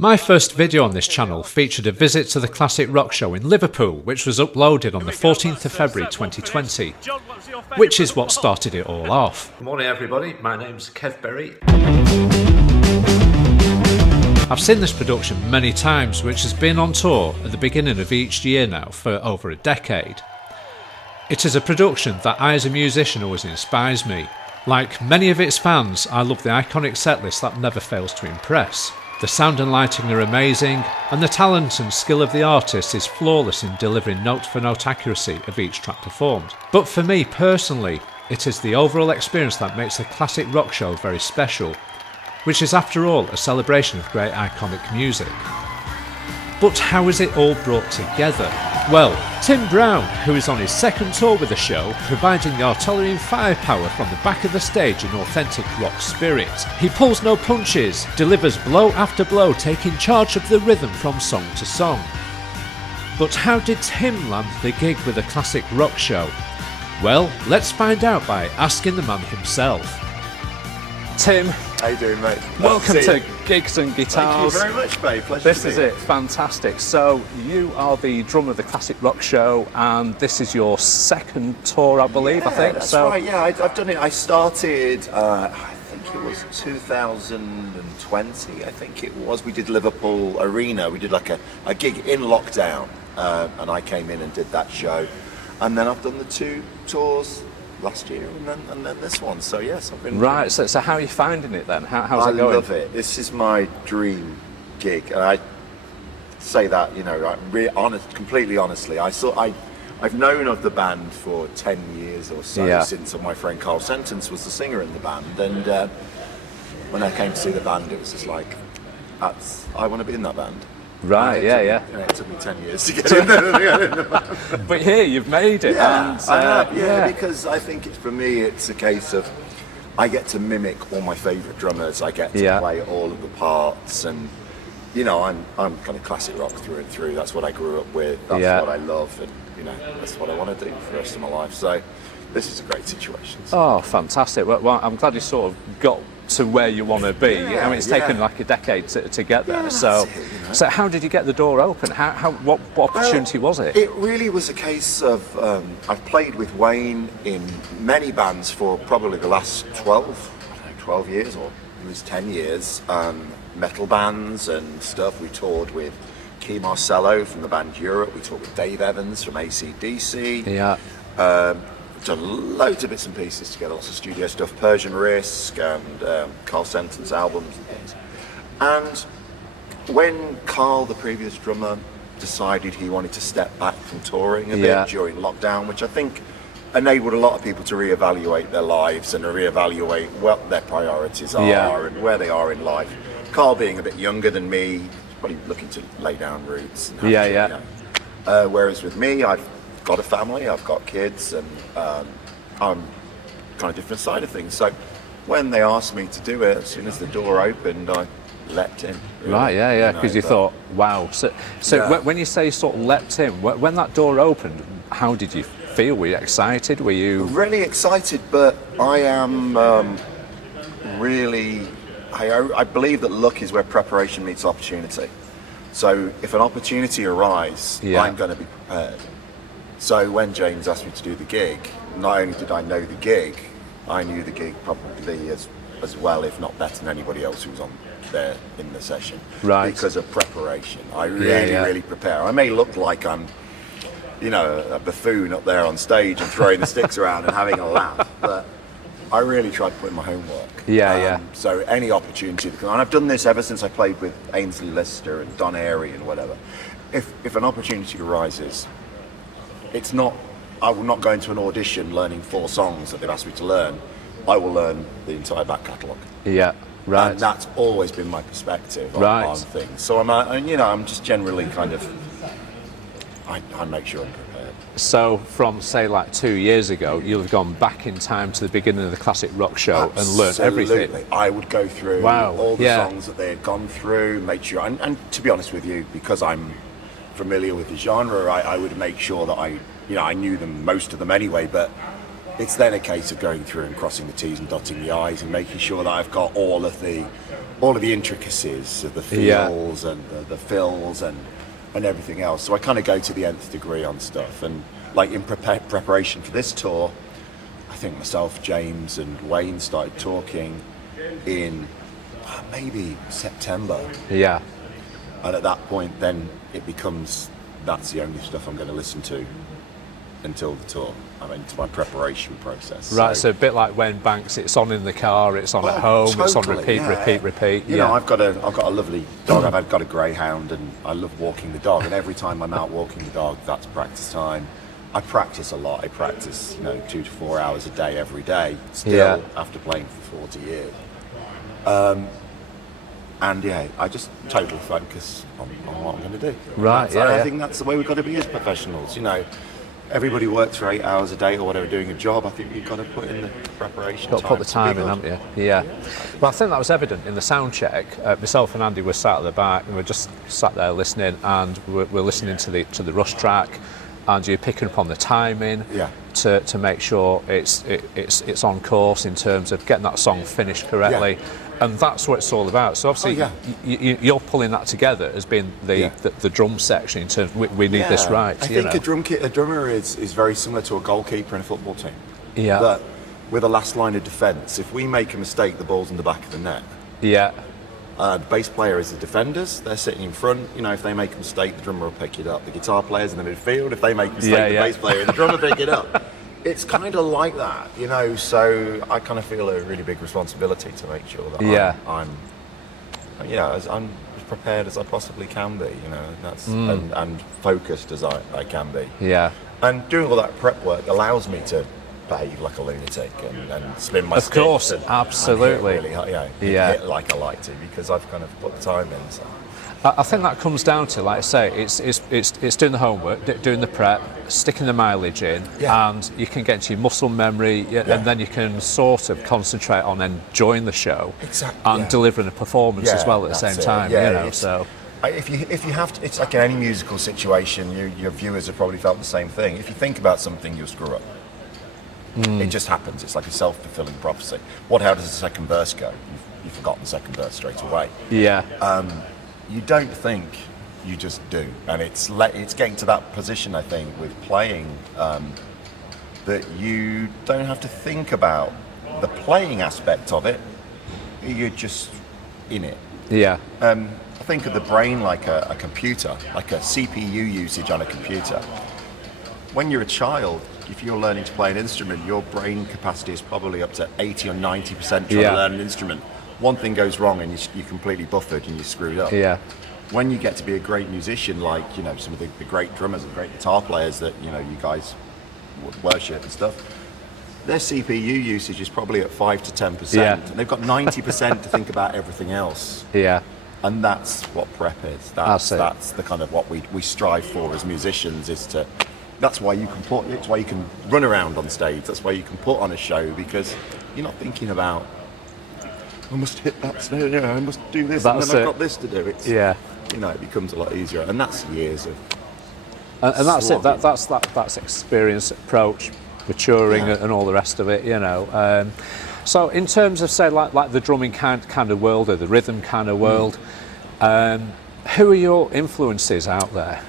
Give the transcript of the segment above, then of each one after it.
My first video on this channel featured a visit to the Classic Rock Show in Liverpool, which was uploaded on the 14th of February 2020, which is what started it all off. Good morning everybody, my name's Kev Berry. I've seen this production many times, which has been on tour at the beginning of each year now for over a decade. It is a production that I as a musician always inspires me. Like many of its fans, I love the iconic setlist that never fails to impress. The sound and lighting are amazing, and the talent and skill of the artist is flawless in delivering note-for-note accuracy of each track performed. But for me personally, it is the overall experience that makes the Classic Rock Show very special, which is after all a celebration of great iconic music. But how is it all brought together? Well, Tim Brown, who is on his second tour with the show, providing the artillery and firepower from the back of the stage in authentic rock spirit. He pulls no punches, delivers blow after blow, taking charge of the rhythm from song to song. But how did Tim land the gig with the Classic Rock Show? Well, let's find out by asking the man himself. Tim, how you doing, mate? Welcome to Gigs and Guitars. Thank you very much, mate. Pleasure This to be is here. it, fantastic. So you are the drummer of the Classic Rock Show, and this is your second tour, I believe. I think that's so. Right. Yeah, I've done it. I started. I think it was 2020. I think it was. We did Liverpool Arena. We did like a gig in lockdown, and I came in and did that show, and then I've done the two tours last year and then this one. So yes, I've been Right. So how are you finding it then? How's it going? I love it. This is my dream gig, and I say that, you know, completely honestly. I've known of the band for 10 years or so, since my friend Carl Sentence was the singer in the band, and when I came to see the band, it was just like, I want to be in that band. Right, yeah. It took me 10 years to get in there. But here, you've made it. Yeah, and, I have, because I think for me, it's a case of I get to mimic all my favourite drummers. I get to play all of the parts, and you know, I'm kind of classic rock through and through. That's what I grew up with. That's what I love, and you know, that's what I want to do for the rest of my life. So this is a great situation. So. Oh, fantastic. Well, I'm glad you sort of got to where you want to be. I mean, it's taken like a decade to get there. So how did you get the door open? What opportunity was it? It really was a case of I've played with Wayne in many bands for probably the last 12 years, or it was 10 years. Metal bands and stuff. We toured with Key Marcello from the band Europe. We toured with Dave Evans from AC/DC. Done loads of bits and pieces together, lots of studio stuff, Persian Risk and Carl Sentence albums and things. And when Carl, the previous drummer, decided he wanted to step back from touring a bit during lockdown, which I think enabled a lot of people to reevaluate their lives and reevaluate what their priorities are and where they are in life. Carl being a bit younger than me, probably looking to lay down roots. And whereas with me, I've got a family, I've got kids, and I'm kind of different side of things. So when they asked me to do it, as soon as the door opened, I leapt in. Really. Right, because you thought, wow. So when you say sort of leapt in, when that door opened, how did you feel? Were you excited? Were you really excited? But I am really. I believe that luck is where preparation meets opportunity. So if an opportunity arises, I'm going to be prepared. So when James asked me to do the gig, not only did I know the gig, I knew the gig probably as well, if not better than anybody else who was on there in the session. Right. Because of preparation. I really prepare. I may look like I'm, you know, a buffoon up there on stage and throwing the sticks around and having a laugh, but I really try to put in my homework. So any opportunity, and I've done this ever since I played with Ainsley Lister and Don Airey and whatever. If an opportunity arises, it's not, I will not go into an audition learning 4 songs that they've asked me to learn. I will learn the entire back catalogue. And that's always been my perspective on things. So I'm just generally kind of, I make sure I'm prepared. So from, say, like 2 years ago, you'll have gone back in time to the beginning of the Classic Rock Show and learned everything. I would go through all the songs that they had gone through, make sure, and to be honest with you, because I'm familiar with the genre, I would make sure that I knew most of them anyway, but it's then a case of going through and crossing the T's and dotting the I's and making sure that I've got all of the intricacies of the feels and the fills and everything else. So I kind of go to the nth degree on stuff. And like in preparation for this tour, I think myself, James and Wayne started talking in maybe September. Yeah. And at that point, then it becomes, that's the only stuff I'm going to listen to until the tour. I mean, to my preparation process. Right, so a bit like when Banks, it's on in the car, it's on at home, totally, it's on repeat. You know, I've got a lovely dog. I've got a greyhound, and I love walking the dog. And every time I'm out walking the dog, that's practice time. I practice a lot. I practice, 2 to 4 hours a day every day. Still, after playing for 40 years. And I just totally focus on what I'm going to do. Right, I think that's the way we've got to be as professionals. Everybody works for 8 hours a day or whatever doing a job. I think you've got to put in the preparation time. Got to put the time in, haven't you? Yeah. Well, I think that was evident in the sound check. Myself and Andy were sat at the back and we're just sat there listening, and we're listening to the Rush track, and you're picking up on the timing to make sure it's on course in terms of getting that song finished correctly. Yeah. And that's what it's all about. So obviously, you're pulling that together as being the drum section in terms of we need this right. I think a drummer is very similar to a goalkeeper in a football team. Yeah. That with a last line of defence, if we make a mistake, the ball's in the back of the net. Yeah. The bass player is the defenders. They're sitting in front. If they make a mistake, the drummer will pick it up. The guitar player's in the midfield. If they make a mistake, the bass player and the drummer pick it up. It's kind of like that, so I kind of feel a really big responsibility to make sure that I'm as prepared as I possibly can be, that's and focused as I can be. Yeah. And doing all that prep work allows me to behave like a lunatic and spin my sticks. Of course, and absolutely. Hit like I like to, because I've kind of put the time in. So. I think that comes down to, like I say, it's doing the homework, doing the prep, sticking the mileage in, and you can get into your muscle memory, and then you can sort of concentrate on enjoying the show and delivering a performance as well at the same time. So if you have to, it's like in any musical situation, your viewers have probably felt the same thing. If you think about something, you'll screw up. It just happens. It's like a self-fulfilling prophecy. How does the second verse go? You've forgotten the second verse straight away. Yeah. You don't think, you just do, and it's getting to that position, I think, with playing, that you don't have to think about the playing aspect of it. You're just in it. Yeah. I think of the brain like a computer, like a CPU usage on a computer. When you're a child, if you're learning to play an instrument, your brain capacity is probably up to 80 or 90% trying to learn an instrument. One thing goes wrong and you're completely buffered and you're screwed up. Yeah. When you get to be a great musician, like some of the great drummers and great guitar players that you guys worship and stuff, their CPU usage is probably at 5 to 10%, and they've got 90% to think about everything else. Yeah. And that's what prep is. That's the kind of what we strive for as musicians. That's why you can run around on stage. That's why you can put on a show, because you're not thinking about, I must hit that snare, I must do this, and then I've got this to do. It becomes a lot easier, and that's years of. And that's slogging. That's experience, approach, maturing, and all the rest of it. So in terms of, say, like the drumming kind of world, or the rhythm kind of world, who are your influences out there?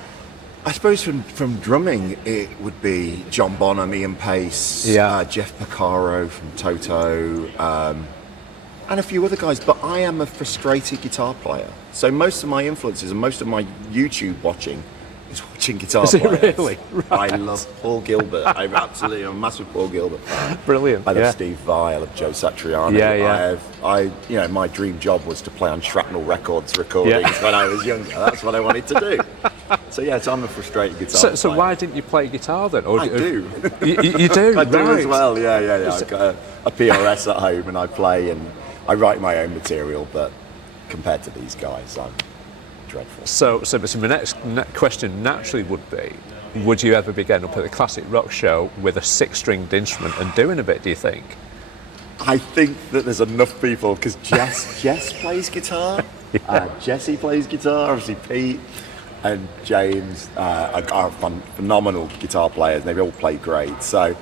I suppose from drumming, it would be John Bonham, Ian Pace, Jeff Porcaro from Toto. And a few other guys, but I am a frustrated guitar player. So most of my influences and most of my YouTube watching is watching guitar players. It really? Right. I love Paul Gilbert. I'm absolutely a massive Paul Gilbert fan. Brilliant. I love Steve Vai. I love Joe Satriani. My dream job was to play on Shrapnel Records recordings when I was younger. That's what I wanted to do. So I'm a frustrated guitar player. So why didn't you play guitar then? I do. You do? I do as well. Yeah. I've got a PRS at home and I play and I write my own material, but compared to these guys, I'm dreadful. So my next question naturally would be, would you ever be getting up at the Classic Rock show with a 6-stringed instrument and doing a bit, do you think? I think that there's enough people, because Jess plays guitar, Jesse plays guitar, obviously Pete and James are phenomenal guitar players, and they all play great. So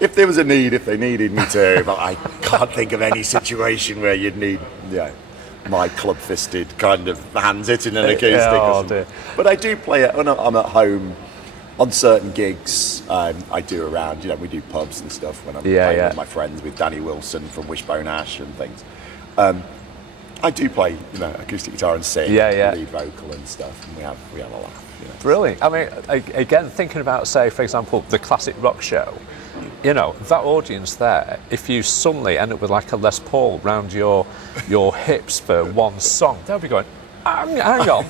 if there was a need, if they needed me to, but I can't think of any situation where you'd need, my club-fisted kind of hands hitting an acoustic. Dear. But I do play it when I'm at home on certain gigs. I do around, we do pubs and stuff when I'm playing with my friends, with Danny Wilson from Wishbone Ash and things. I do play, acoustic guitar and sing, lead vocal and stuff, and we have a laugh. Brilliant. I mean, again, thinking about, say, for example, the classic rock show, that audience there, if you suddenly end up with like a Les Paul round your hips for one song, they'll be going, hang on,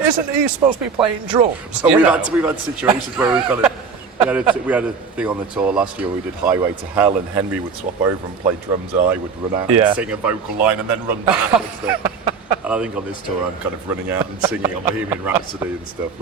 isn't he supposed to be playing drums? We've had situations where we've kind of, we had a thing on the tour last year. We did Highway to Hell, and Henry would swap over and play drums, and I would run out and sing a vocal line and then run back and stuff. And I think on this tour I'm kind of running out and singing on Bohemian Rhapsody and stuff.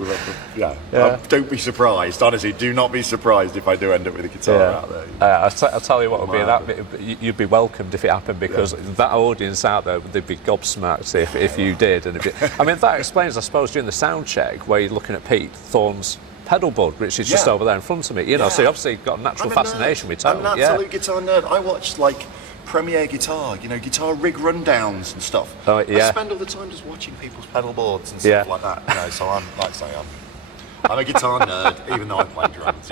Don't be surprised, honestly, do not be surprised if I do end up with a guitar out there. I'll tell you what would be you'd be welcomed if it happened, because that audience out there, they'd be gobsmacked if you did. And that explains, I suppose, during the sound check where you're looking at Pete Thorne's pedal board, which is just over there in front of me, so you obviously got a natural fascination with tone. I'm an absolute guitar nerd. I watched Premiere Guitar, guitar rig rundowns and stuff. I spend all the time just watching people's pedal boards and stuff like that. So I'm a guitar nerd, even though I play drums.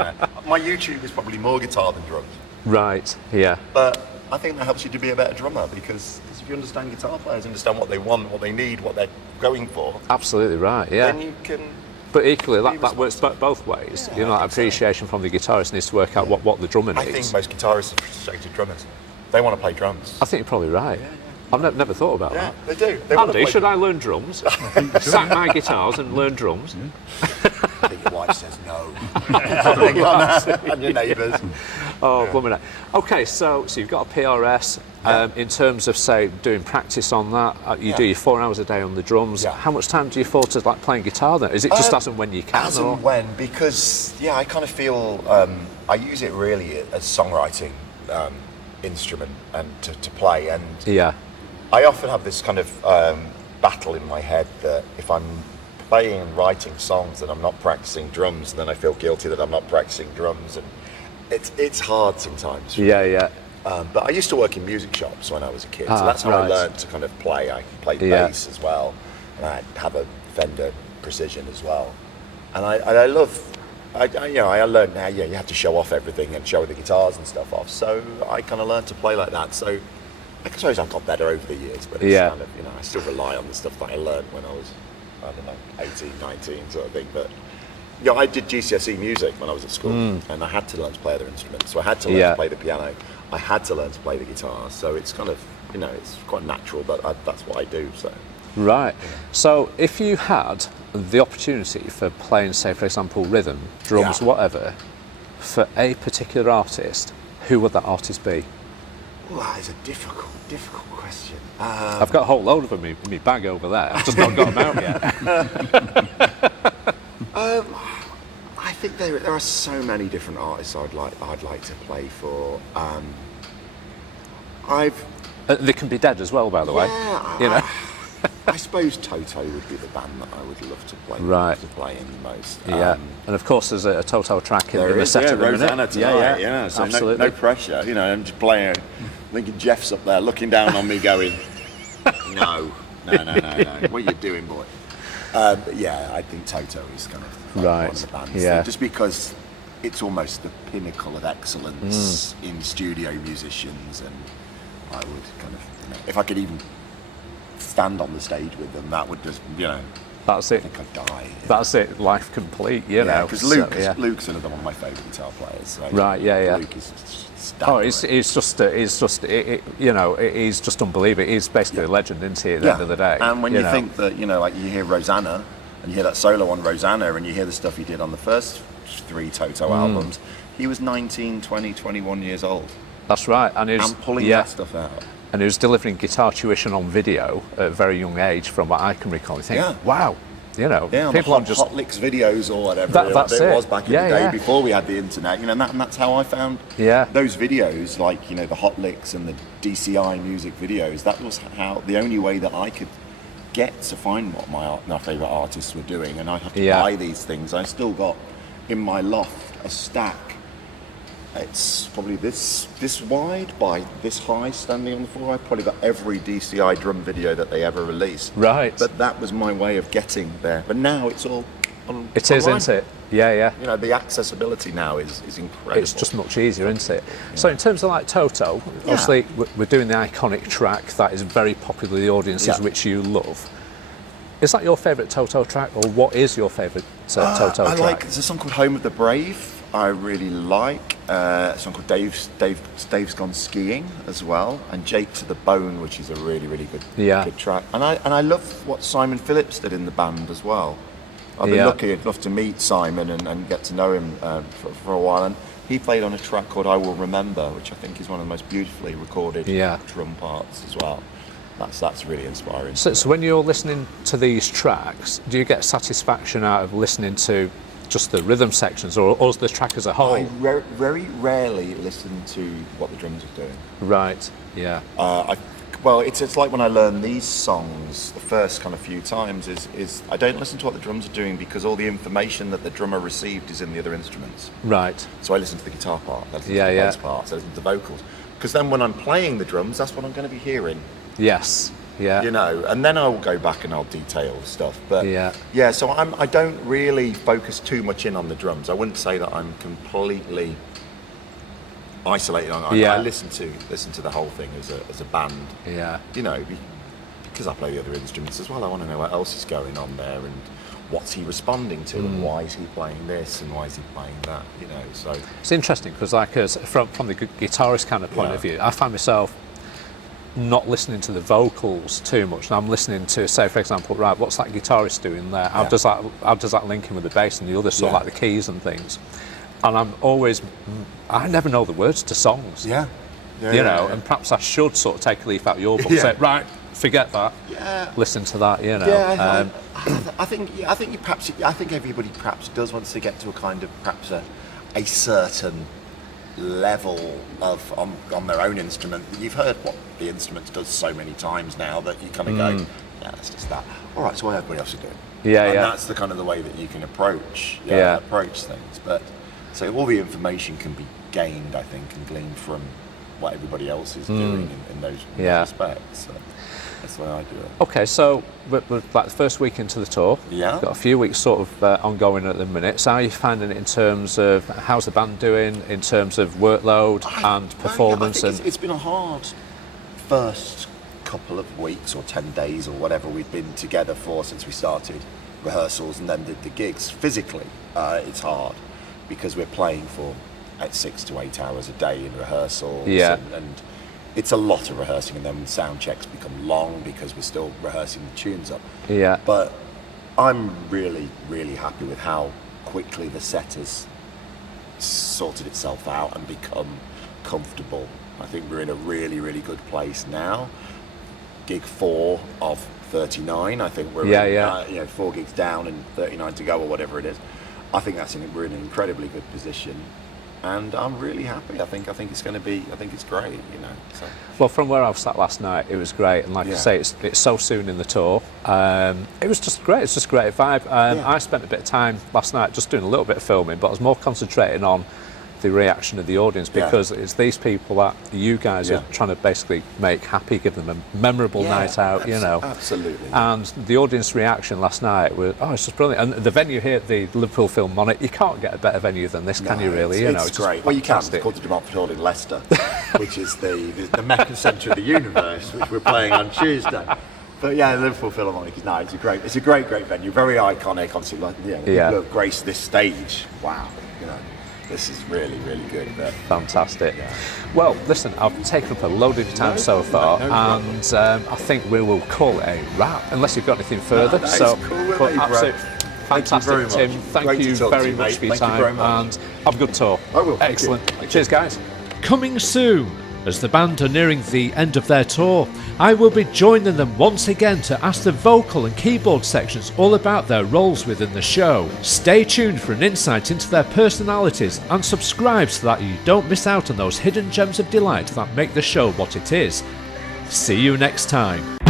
My YouTube is probably more guitar than drums. Right. Yeah. But I think that helps you to be a better drummer, because if you understand guitar players, understand what they want, what they need, what they're going for. Absolutely right. Yeah. Then you can. But equally, that works both ways. That appreciation from the guitarist needs to work out what the drummer needs. I think most guitarists are frustrated drummers. They want to play drums. I think you're probably right. I've never thought about that. They do. Andy, should I learn drums? Sack my guitars and learn drums? I think your wife says no. And your neighbours. Oh, blooming. Okay, so you've got a PRS. In terms of, say, doing practice on that, you do your 4 hours a day on the drums. How much time do you afford to playing guitar then? Is it just as and when you can? As and when, because I kind of feel I use it really as songwriting instrument and to play, and I often have this kind of battle in my head that if I'm playing and writing songs and I'm not practicing drums, then I feel guilty that I'm not practicing drums, and it's hard sometimes. But I used to work in music shops when I was a kid, so that's how I learned to kind of play. I played bass as well, and I have a Fender Precision as well, and I love. I learned now. You have to show off everything and show the guitars and stuff off. So I kind of learned to play like that. So I suppose I've got better over the years, but it's kind of, I still rely on the stuff that I learned when I was, 18, 19 sort of thing. But I did GCSE music when I was at school, and I had to learn to play other instruments. So I had to learn to play the piano. I had to learn to play the guitar. So it's kind of, it's quite natural, but that's what I do. So. Right. So if you had the opportunity for playing, say, for example, rhythm, drums, whatever, for a particular artist, who would that artist be? Well, that is a difficult question. I've got a whole load of them in my bag over there. I've just not got them out yet. I think there are so many different artists I'd like to play for. They can be dead as well, by the way. I suppose Toto would be the band that I would love to play. To play in the most. And of course, there's a Toto track in the set at the Rosanna tonight. So absolutely. No pressure. I'm just playing. I think Jeff's up there looking down on me, going, "No. What are you doing, boy?" I think Toto is kind of one of the bands. Just because it's almost the pinnacle of excellence in studio musicians, and I would kind of, if I could even stand on the stage with them, that would just, that's it. I think I'd die. That's it. Life complete, Because Luke's another one of my favourite guitar players. So Luke is staggering. He's just unbelievable. He's basically a legend, isn't he? At the end of the day. And when you think that, like you hear Rosanna, and you hear that solo on Rosanna, and you hear the stuff he did on the first 3 Toto albums, he was 19, 20, 21 years old. That's right. And pulling that stuff out. And he was delivering guitar tuition on video at a very young age, from what I can recall. You think, wow, people on Hot Licks videos or whatever that's it was back in the day before we had the internet. And that's how I found those videos, like the Hot Licks and the DCI music videos. That was the only way that I could get to find what my favourite artists were doing, and I had to buy these things. I still got in my loft a stack It's probably this wide by this high, standing on the floor. I probably got every DCI drum video that they ever released. Right. But that was my way of getting there. But now it's all on, It is, online. isn't it? Yeah. You know, the accessibility now is incredible. It's just much easier, isn't it? Yeah. So in terms of like Toto, obviously we're doing the iconic track that is very popular with the audiences, which you love. Is that your favourite Toto track, or what is your favourite Toto track? There's a song called Home of the Brave. I really like a song called Dave's Gone Skiing as well, and Jake to the Bone, which is a really good track. And I love what Simon Phillips did in the band as well. I've been lucky enough to meet Simon and get to know him for a while, and he played on a track called I Will Remember, which I think is one of the most beautifully recorded drum parts as well. That's really inspiring. So when you're listening to these tracks, do you get satisfaction out of listening to just the rhythm sections, or the track as a whole? I very rarely listen to what the drums are doing. Right, yeah. Well, it's like when I learn these songs, the first kind of few times is I don't listen to what the drums are doing, because all the information that the drummer received is in the other instruments. Right. So I listen to the guitar part, I listen to the bass part, so I listen to the vocals. Because then when I'm playing the drums, that's what I'm going to be hearing. Yes. Yeah. You know, and then I'll go back and I'll detail stuff. But so I don't really focus too much in on the drums. I wouldn't say that I'm completely isolated on it. I listen to the whole thing as a band. Yeah. You know, because I play the other instruments as well. I want to know what else is going on there, and what's he responding to, and why is he playing this, and why is he playing that, you know. So it's interesting, because from the guitarist kind of point of view, I find myself not listening to the vocals too much, and I'm listening to, say for example, right, what's that guitarist doing there? How does that link in with the bass and the other sort of like the keys and things? And I never know the words to songs. You know, and perhaps I should sort of take a leaf out of your book and say, right, forget that. Listen to that, you know. I think everybody perhaps does, once they get to a kind of perhaps a certain level of on their own instrument. You've heard what the instrument does so many times now that you kind of go, that's just that. All right, so what everybody else is doing. And that's the kind of the way that you can approach things. But so all the information can be gained, I think, and gleaned from what everybody else is doing in those respects. So that's the way I do it. Okay, so we're like the first week into the tour. Got a few weeks sort of ongoing at the minute. So how are you finding it in terms of how's the band doing, in terms of workload and performance? It's been a hard first couple of weeks or 10 days or whatever we've been together for since we started rehearsals and then did the gigs. Physically, it's hard because we're playing for 6 to 8 hours a day in rehearsals. And it's a lot of rehearsing, and then sound checks become long because we're still rehearsing the tunes up. But I'm really happy with how quickly the set has sorted itself out and become comfortable. I think we're in a really good place now. Gig 4 of 39, I think we're in, 4 gigs down and 39 to go or whatever it is. I think we're in an incredibly good position. And I'm really happy. I think it's going to be. I think it's great. You know. So. Well, from where I was sat last night, it was great. And like you say, it's so soon in the tour. It was just great. It's just a great vibe. I spent a bit of time last night just doing a little bit of filming, but I was more concentrating on the reaction of the audience, because it's these people that you guys are trying to basically make happy, give them a memorable night out, you know. Absolutely. And the audience reaction last night was, it's just brilliant. And the venue here at the Liverpool Philharmonic, you can't get a better venue than this, can you really? It's great. Well, you can. It's called the Democrat Hall in Leicester, which is the Mecca centre of the universe, which we're playing on Tuesday. But yeah, the Liverpool Philharmonic is nice. It's a great venue, very iconic. Obviously, like the people who have graced this stage. Wow, you know. This is really good. Fantastic. Well, listen, I've taken up a load of your time so far, and I think we will call it a wrap, unless you've got anything further. Absolutely fantastic, Tim. Thank you very much for your time, and have a good tour. I will. Excellent. Cheers, guys. Coming soon. As the band are nearing the end of their tour, I will be joining them once again to ask the vocal and keyboard sections all about their roles within the show. Stay tuned for an insight into their personalities and subscribe so that you don't miss out on those hidden gems of delight that make the show what it is. See you next time.